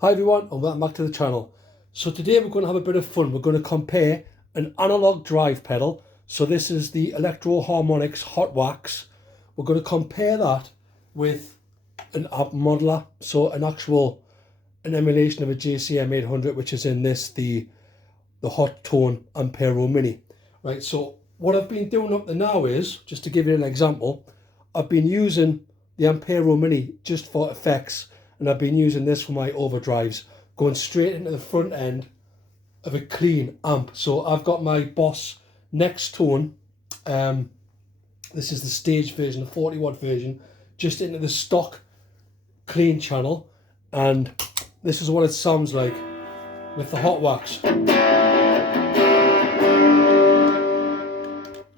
Hi everyone and welcome back to the channel. So today we're going to have a bit of fun. We're going to compare an analog drive pedal. So this is the Electro Harmonix Hot Wax. We're going to compare that with an amp modeler. So an emulation of a JCM 800, which is in this, the Hotone Ampero Mini. Right, so what I've been doing up to now is, just to give you an example, I've been using the Ampero Mini just for effects, and I've been using this for my overdrives, going straight into the front end of a clean amp. So I've got my Boss Next Tone, this is the stage version, the 40 watt version, just into the stock clean channel, and this is what it sounds like with the hot wax.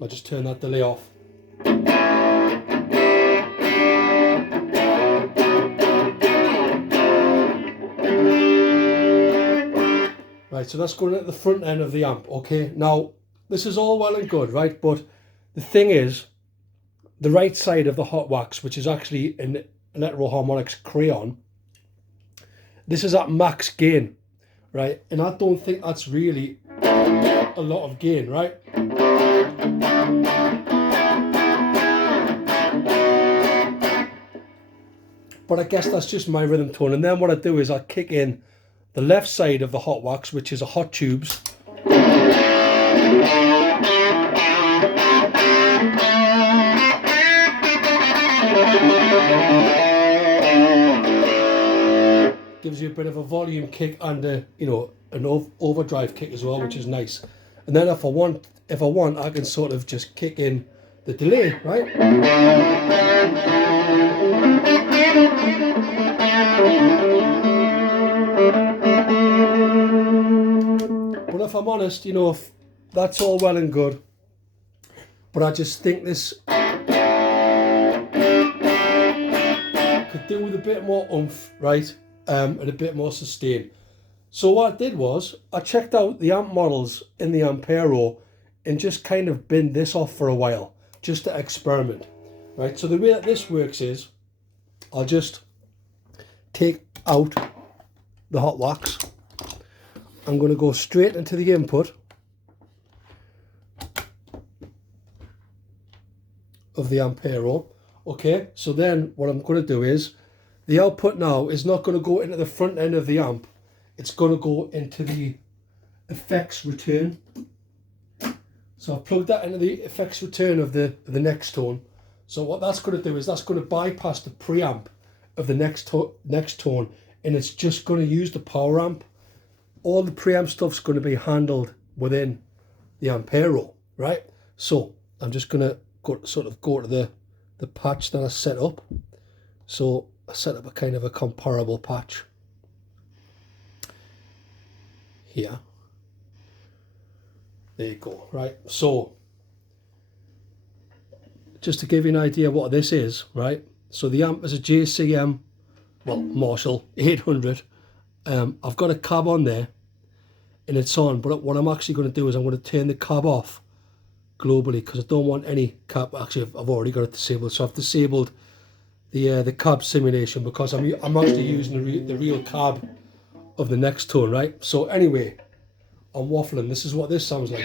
I'll just turn that delay off. Right, so that's going at the front end of the amp, okay? Now, this is all well and good, right? But the thing is, the right side of the hot wax, which is actually an Electro Harmonix Crayon, this is at max gain, right? And I don't think that's really a lot of gain, right? But I guess that's just my rhythm tone. And then what I do is I kick in the left side of the hot wax, which is a hot tubes. Gives you a bit of a volume kick and an overdrive kick as well, which is nice. And then if I want, I can sort of just kick in the delay, right? But if I'm honest, if that's all well and good, but I just think this could do with a bit more oomph, right? And a bit more sustain. So what I did was I checked out the amp models in the Ampero and just kind of binned this off for a while just to experiment, right? So the way that this works is I'll just take out the hot wax. I'm going to go straight into the input of the Ampero. Okay, so then what I'm going to do is the output now is not going to go into the front end of the amp. It's going to go into the effects return. So I've plugged that into the effects return of the next tone. So what that's going to do is that's going to bypass the preamp of the next tone, and it's just going to use the power amp. All the preamp stuff's going to be handled within the Ampero, right? So I'm just going to go to the patch that I set up. So I set up a kind of a comparable patch here. There you go, right? So just to give you an idea what this is, right? So the amp is a JCM, Marshall 800. I've got a cab on there and it's on, but what I'm actually going to do is I'm going to turn the cab off globally because I don't want any cab. Actually, I've already got it disabled, so I've disabled the cab simulation because I'm actually using the real cab of the next tone, right? So anyway, I'm waffling. This is what this sounds like.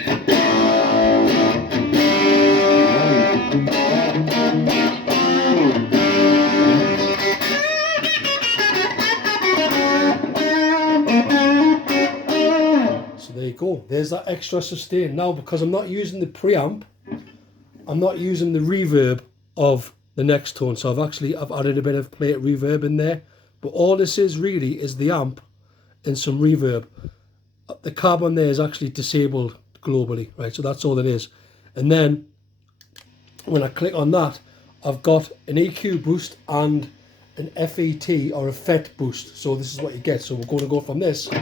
So there you go. There's that extra sustain. Now, because I'm not using the preamp, I'm not using the reverb of the next tone, so I've added a bit of plate reverb in there, but all this is really is the amp and some reverb. The cab on there is actually disabled globally, right? So that's all it is. And then when I click on that, I've got an EQ boost and an FET or a FET boost. So this is what you get. So we're going to go from this to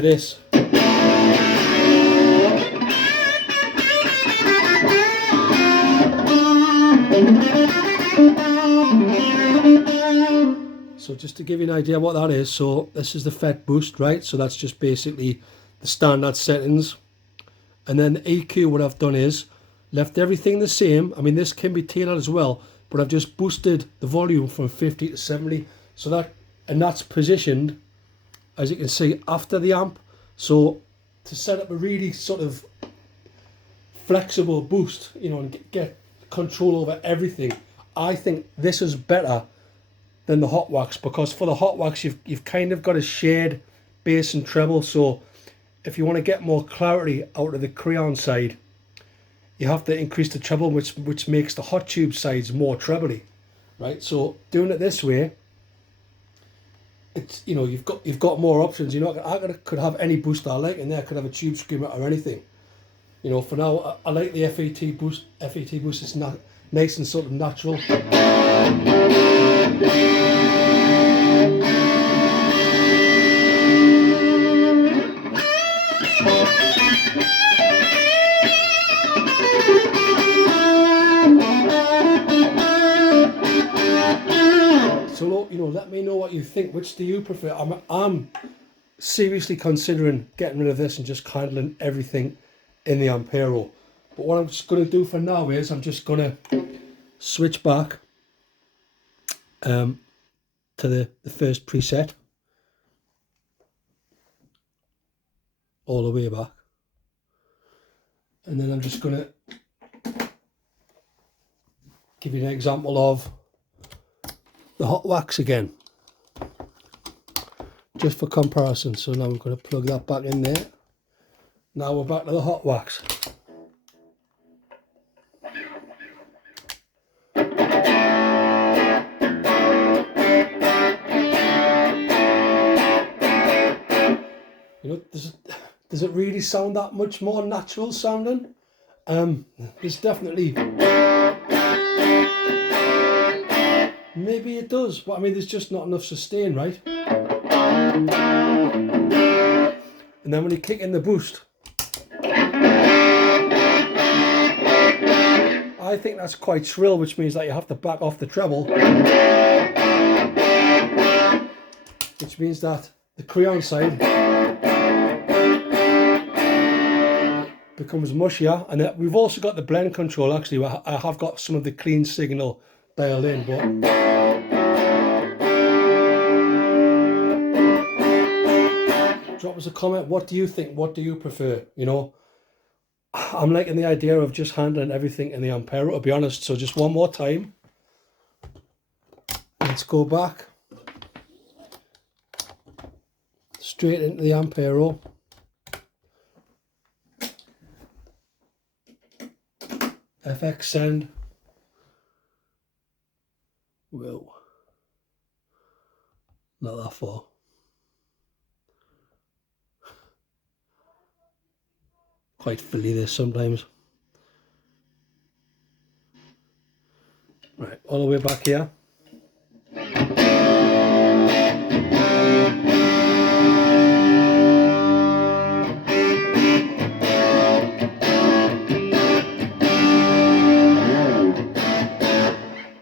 this. So just to give you an idea what that is, so this is the FET boost, right? So that's just basically the standard settings. And then the EQ, what I've done is left everything the same. I mean, this can be tailored as well, but I've just boosted the volume from 50 to 70. So that and that's positioned, as you can see, after the amp. So to set up a really sort of flexible boost, you know, and get control over everything, I think this is better than the hot wax, because for the hot wax you've kind of got a shared bass and treble. So if you want to get more clarity out of the Creon side, you have to increase the treble, which makes the hot tube sides more trebly, right? So doing it this way, it's, you know, you've got more options. You know, I could have any boost I like in there. I could have a tube screamer or anything. You know, for now I like the FET boost. FET boost is not nice and sort of natural. So, you know, let me know what you think. Which do you prefer? I'm seriously considering getting rid of this and just handling everything in the Ampero. But what I'm just going to do for now is I'm just going to switch back to the first preset, all the way back, and then I'm just going to give you an example of the hot wax again, just for comparison. So now we're going to plug that back in there. Now we're back to the hot wax. You know, does it really sound that much more natural sounding? There's definitely, maybe it does, but I mean, there's just not enough sustain, right? And then when you kick in the boost, I think that's quite shrill, which means that you have to back off the treble, which means that the Creon side becomes mushier. And we've also got the blend control. Actually, I have got some of the clean signal dialed in, but drop us a comment. What do you think? What do you prefer? You know, I'm liking the idea of just handling everything in the Ampero, to be honest. So just one more time, let's go back straight into the Ampero. FX send. Whoa, not that far. Quite fiddly this sometimes. Right, all the way back here.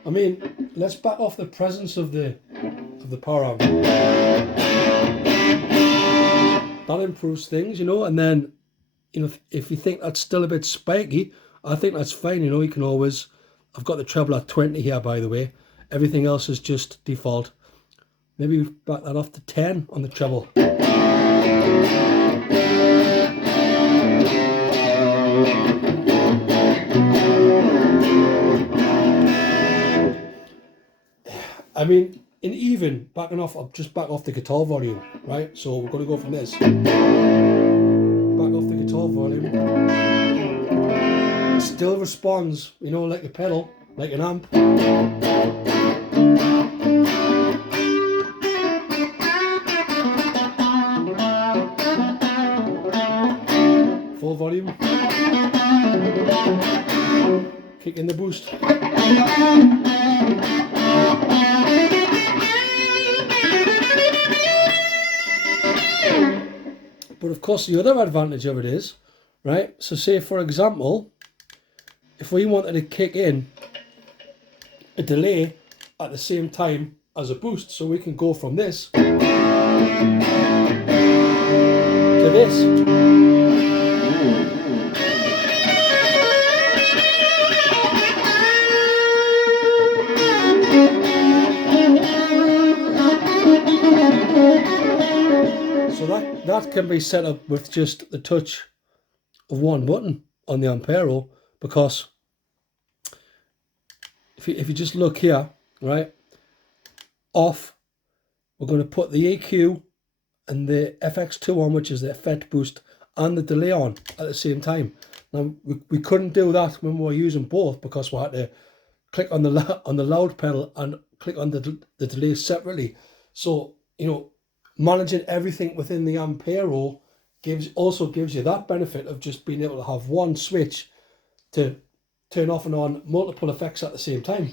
I mean, let's back off the presence of the power amp. That improves things, you know, and then, you know, if you think that's still a bit spiky, I think that's fine. You know, you can always, I've got the treble at 20 here, by the way. Everything else is just default. Maybe back that off to 10 on the treble. I mean, in even, backing off, I'll just back off the guitar volume, right? So we're going to go from this. Back off the guitar volume. It still responds, you know, like a pedal, like an amp. Full volume. Kick in the boost. But of course, the other advantage of it is, right? So say, for example, if we wanted to kick in a delay at the same time as a boost, so we can go from this to this. that can be set up with just the touch of one button on the Ampero, because if you just look here, right, off, we're going to put the EQ and the FX2 on, which is the effect boost, and the delay on at the same time. Now we couldn't do that when we were using both, because we had to click on the loud pedal and click on the delay separately. So, you know, managing everything within the Ampero also gives you that benefit of just being able to have one switch to turn off and on multiple effects at the same time,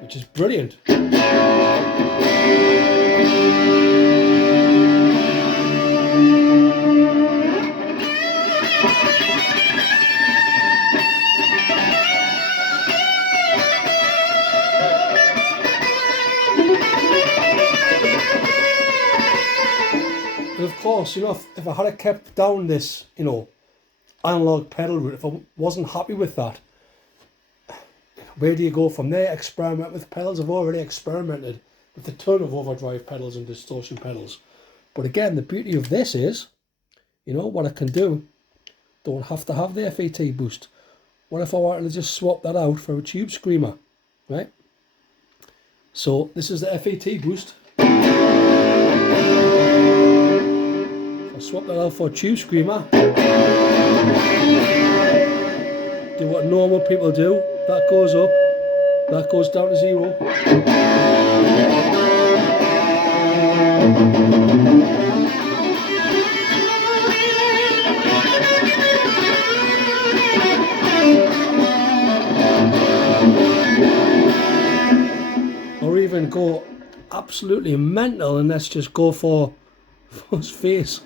which is brilliant. And of course, you know, if I had kept down this, you know, analog pedal route, if I wasn't happy with that, where do you go from there? Experiment with pedals. I've already experimented with a ton of overdrive pedals and distortion pedals. But again, the beauty of this is, you know, what I can do, don't have to have the FET boost. What if I wanted to just swap that out for a tube screamer, right? So this is the FET boost. I'll swap that out for a tube screamer. Do what normal people do. That goes up, that goes down to 0. Or even go absolutely mental and let's just go for his face.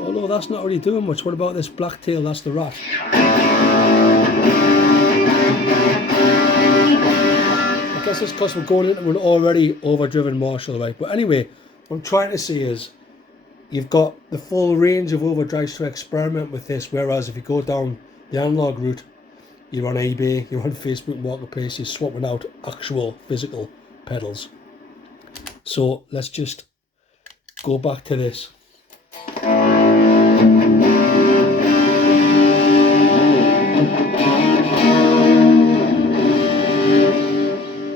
Although that's not really doing much. What about this black tail? That's the rat. I guess it's because we're going into an already overdriven Marshall, right? But anyway, what I'm trying to say is you've got the full range of overdrives to experiment with this, whereas if you go down the analog route, you're on eBay, you're on Facebook Marketplace, you're swapping out actual physical pedals. So let's just go back to this.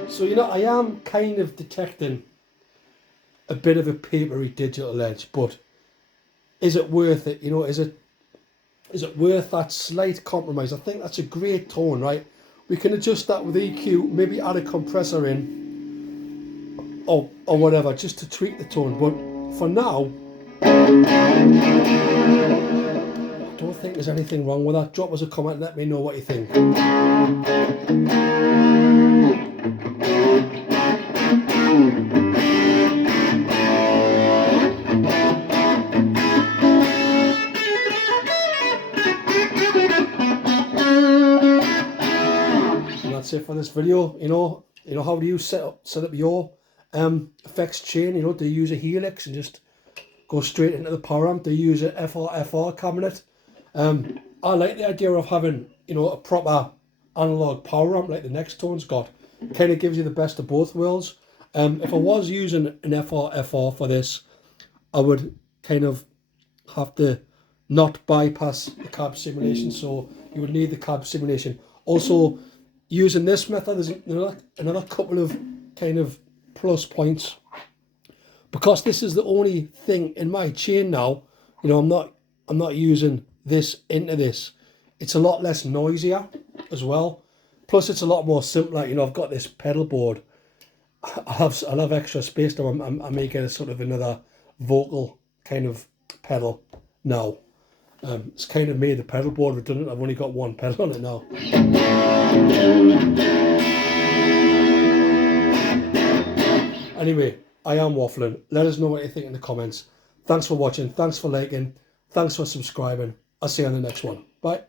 So, you know, I am kind of detecting a bit of a papery digital edge, but is it worth it? You know, is it worth that slight compromise? I think that's a great tone, right? We can adjust that with EQ, maybe add a compressor in, or whatever, just to tweak the tone. But for now, I don't think there's anything wrong with that. Drop us a comment, let me know what you think. That's it for this video. You know how do you set up your effects chain? You know, do you use a helix and just go straight into the power amp? Do you use a FR cabinet? I like the idea of having, you know, a proper analog power amp like the Nextone's got. Kind of gives you the best of both worlds. If I was using an FR for this, I would kind of have to not bypass the cab simulation, so you would need the cab simulation. Also, using this method, there's another couple of kind of plus points. Because this is the only thing in my chain now, you know, I'm not using this into this. It's a lot less noisier as well. Plus it's a lot more simpler. You know, I've got this pedal board. I'll have extra space now. I may get a sort of another vocal kind of pedal now. It's kind of made the pedal board redundant. I've only got one pedal on it now. Anyway, I am waffling. Let us know what you think in the comments. Thanks for watching. Thanks for liking. Thanks for subscribing. I'll see you on the next one. Bye.